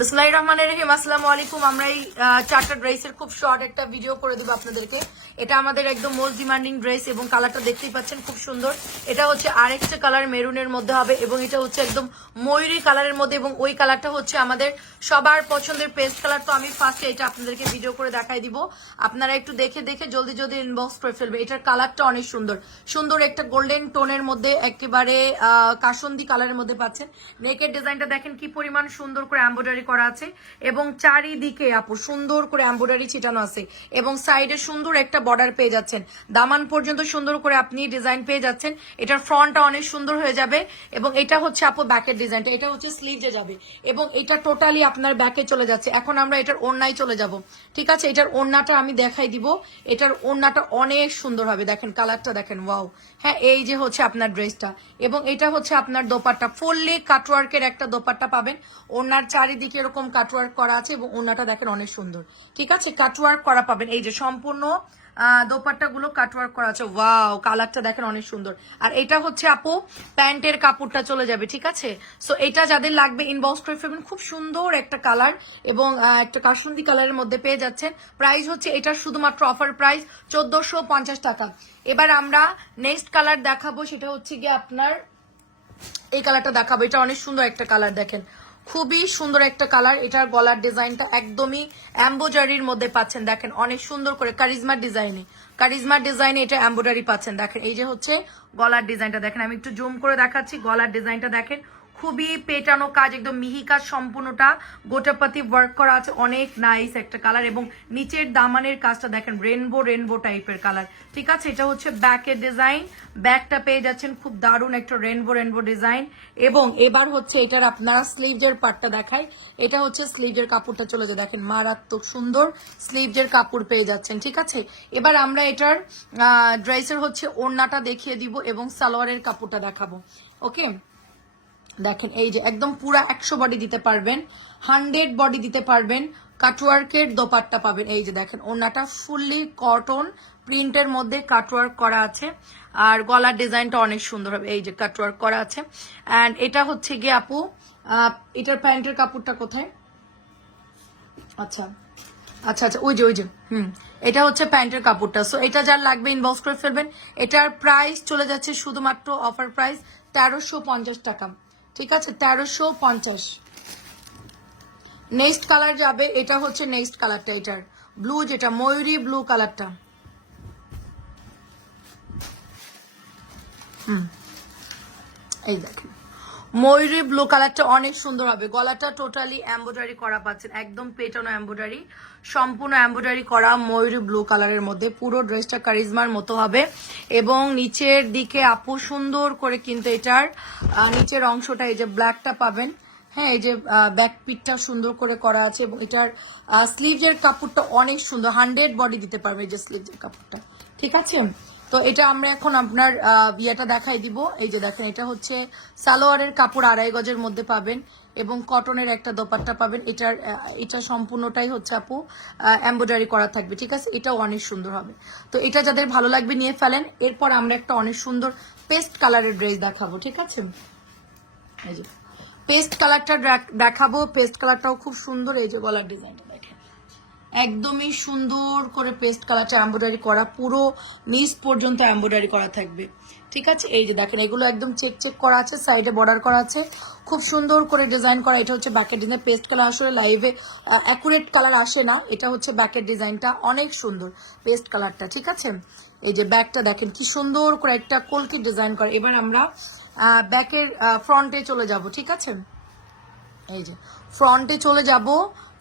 বিসমিল্লাহ রহমানের রহিম, আসসালামু আলাইকুম। আমরা এই চারটা ড্রেসের খুব শর্ট একটা ভিডিও করে দেবো আপনাদেরকে। এটা আমাদের একদম মোস্ট ডিমান্ডিং ড্রেস এবং কালারটা দেখতেই পাচ্ছেন, খুব সুন্দর। এটা হচ্ছে আরেকটা কালার মেরুনের মধ্যে হবে এবং এটা হচ্ছে একদম ময়ূরী কালারের মধ্যে এবং ওই কালারটা হচ্ছে আমাদের সবার পছন্দের পেস্ট কালার তো আমি ফার্স্টে এটা আপনাদেরকে ভিডিও করে দেখাই দিব। আপনারা একটু দেখে দেখে জলদি জলদি ইনবক্স করে ফেলবে। এটার কালারটা অনেক সুন্দর। সুন্দর একটা গোল্ডেন টোনের মধ্যে একেবারে কাসন্দি কালারের মধ্যে পাচ্ছেন। নেকের ডিজাইনটা দেখেন কি পরিমাণ সুন্দর করে এম্ব্রয়ডারি করা আছে এবং চারিদিকে আপু, সুন্দর করে এম্ব্রয়ডারি ছিটানো আছে এবং সাইডে সুন্দর একটা বর্ডার পেয়ে যাচ্ছেন। দামান পর্যন্ত সুন্দর করে আপনি ডিজাইন পেয়ে যাচ্ছেন। এটার ফ্রন্টটা অনেক সুন্দর হয়ে যাবে এবং এটা হচ্ছে আপু ব্যাকের ডিজাইনটা এটা হচ্ছে স্লিভে যাবে এবং এটা টোটালি আপনার ব্যাকে চলে যাচ্ছে। এখন আমরা এটার ওড়নায় চলে যাব। ঠিক আছে? এটার ওড়নাটা আমি দেখাই দিব। এটার ওড়নাটা অনেক সুন্দর হবে। দেখেন কালারটা দেখেন ওয়াও হ্যাঁ এই যে হচ্ছে আপনার ড্রেসটা এবং এটা হচ্ছে আপনার দোপাট্টা। ফুললি কাটওয়ার্কের একটা দোপাট্টা পাবেন। ওনার চারিদিকে এরকম কাটওয়ার্ক করা আছে এবং ওনাটা দেখেন অনেক সুন্দর। ঠিক আছে? কাটওয়ার্ক করা পাবেন। এই যে সম্পূর্ণ দোপাট্টা গুলো কাটওয়ার্ক করা আছে। ওয়াও কালারটা দেখেন অনেক সুন্দর। আর এটা হচ্ছে আপু, প্যান্টের কাপড়টা চলে যাবে, ঠিক আছে? সো এটা যাদের লাগবে ইনবক্স করে ফেলবেন খুব সুন্দর একটা কালার এবং একটা কাসুন্দি কালারের মধ্যে পেয়ে যাচ্ছেন। প্রাইস হচ্ছে এটার শুধুমাত্র অফার প্রাইস চোদ্দশো টাকা। এবার আমরা নেক্সট কালার দেখাবো। সেটা হচ্ছে গিয়ে আপনার, এই কালারটা দেখাবো। এটা অনেক সুন্দর একটা কালার দেখেন। খুবই সুন্দর একটা কালার। এটার গলার ডিজাইনটা একদমই অ্যাম্বোজারির মধ্যে পাচ্ছেন। দেখেন, অনেক সুন্দর করে কারিজমার ডিজাইনে। কারিজমার ডিজাইনে এটা অ্যাম্বোজারি পাচ্ছেন। দেখেন, এই যে হচ্ছে গলার ডিজাইনটা। দেখেন, আমি একটু জুম করে দেখাচ্ছি গলার ডিজাইনটা। দেখেন খুবই পেটানো কাজ, একদম মিহি কাজ সম্পূর্ণটা। গোটাপাতি ওয়ার্ক করা আছে, অনেক নাইস একটা কালার এবং নিচের দামানের কাজটা দেখেন রেনবো রেনবো টাইপের কালার ঠিক আছে? এটা হচ্ছে ব্যাকের ডিজাইন ব্যাকটা পেয়ে যাচ্ছেন, খুব দারুণ একটা রেনবো রেনবো ডিজাইন এবং এবার হচ্ছে এটার আপনারা স্লিভজের পার্টটা দেখায় এটা হচ্ছে স্লিভজের কাপড়টা চলে যায়। দেখেন, মারাত্মক সুন্দর স্লিভজের কাপড় পেয়ে যাচ্ছেন, ঠিক আছে? এবার আমরা এটার ড্রেসের হচ্ছে ওড়নাটা দেখিয়ে দিব এবং সালোয়ারের কাপড়টা দেখাবো ওকে দেখেন, এই যে একদম পুরা একশো বডি দিতে পারবেন হান্ড্রেড বডি দিতে পারবেন কাটওয়ার্কের দোপাট্টা পাবেন। এই যে দেখেন, ওনাটা ফুললি কটন প্রিন্টের মধ্যে কাটওয়ার্ক করা আছে, আর গলার ডিজাইনটা অনেক সুন্দর হবে, এই যে কাটওয়ার্ক করা আছে। অ্যান্ড এটা হচ্ছে গিয়ে আপু এটার প্যান্টের কাপড়টা কোথায়? আচ্ছা আচ্ছা আচ্ছা ওই যে ওই যে, হুম, এটা হচ্ছে প্যান্টের কাপড়টা। সো এটা যার লাগবে ইনবক্স করে ফেলবেন, এটার প্রাইস চলে যাচ্ছে শুধুমাত্র অফার প্রাইস তেরোশো টাকা। ঠিক আছে, তেরোশো পঞ্চাশ। নেক্সট কালার যাবে, এটা হচ্ছে নেক্সট কালারটা এটার। ব্লু যেটা, ময়ূরী ব্লু কালারটা হুম, এই দেখেন। ময়ূরী ব্লু কালারটা অনেক সুন্দর হবে। গলাটা টোটালি এম্ব্রয়ডারি করা পাচ্ছেন। একদম পেটানো এম্ব্রয়ডারি সম্পূর্ণ এম্ব্রয়ডারি করা ময়ূরী ব্লু কালারের মধ্যে। পুরো ড্রেসটা কারিজমার মতো হবে। এবং নিচের দিকে আপু সুন্দর করে কিন্তু এটার নিচের অংশটা এই যে ব্ল্যাকটা পাবেন। হ্যাঁ এই যে ব্যাক পিটটা সুন্দর করে করা আছে এবং এটার স্লিভের কাপড়টা অনেক সুন্দর। হান্ড্রেড বডি দিতে পারবে এই যে স্লিভের কাপড়টা। ঠিক আছে? তো এটা আমরা এখন আপনার বিয়েটা দেখাই দিব। এই যে দেখেন, এটা হচ্ছে সালোয়ারের কাপড় আড়াই গজের মধ্যে পাবেন এবং কটনের একটা দোপাট্টা পাবেন। এটার এটা সম্পূর্ণটাই হচ্ছে আপু এম্ব্রয়ডারি করা থাকবে, ঠিক আছে? এটাও অনেক সুন্দর হবে। তো এটা যাদের ভালো লাগবে নিয়ে ফেলেন, এরপর আমরা একটা অনেক সুন্দর পেস্ট কালারের ড্রেস দেখাবো, ঠিক আছে? এই যে, পেস্ট কালারটা দেখাবো, পেস্ট কালারটাও খুব সুন্দর, এই যে গলার ডিজাইনটা। একদমই সুন্দর করে পেস্ট কালারটা এম্ব্রয়ডারি করা, পুরো নিচ পর্যন্ত এম্ব্রয়ডারি করা থাকবে। ঠিক আছে? এই যে দেখেন, এগুলো একদম চেক চেক করা আছে সাইডে বর্ডার করা আছে। খুব সুন্দর করে ডিজাইন করা, এটা হচ্ছে ব্যাকের ডিজাইন পেস্ট কালার আসলে লাইভে অ্যাকুরেট কালার আসে না, এটা হচ্ছে ব্যাকের ডিজাইনটা অনেক সুন্দর পেস্ট কালারটা ঠিক আছে? এই যে ব্যাকটা দেখেন, কি সুন্দর করে একটা কলকি ডিজাইন করে। এবার আমরা ব্যাকের ফ্রন্টে চলে যাব, ঠিক আছে? এই যে ফ্রন্টে চলে যাব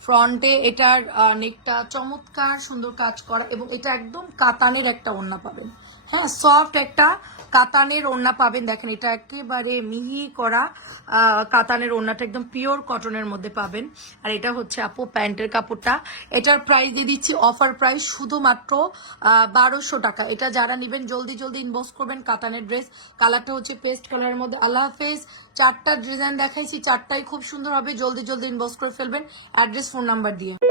ফ্রন্টে এটার নেকটা চমৎকার সুন্দর কাজ করা এবং এটা একদম কাতানের একটা ওড়না পাবেন। হ্যাঁ সফট একটা কাতানের ওড়না পাবেন। দেখেন, এটা একেবারে মিহি করা কাতানের ওড়নাটা একদম পিওর কটনের মধ্যে পাবেন। আর এটা হচ্ছে আপু প্যান্টের কাপড়টা। এটার প্রাইস দিয়ে দিচ্ছি, অফার প্রাইস শুধুমাত্র বারোশো টাকা। এটা যারা নেবেন, জলদি জলদি ইনবক্স করবেন কাতানের ড্রেস। কালারটা হচ্ছে পেস্ট কালারের মধ্যে। আল্লাহ হাফেজ। চারটা ডিজাইন দেখাইছি, চারটাই খুব সুন্দর হবে। জলদি জলদি ইনবক্স করে ফেলবেন। অ্যাড্রেস ফোন নাম্বার দিয়ে।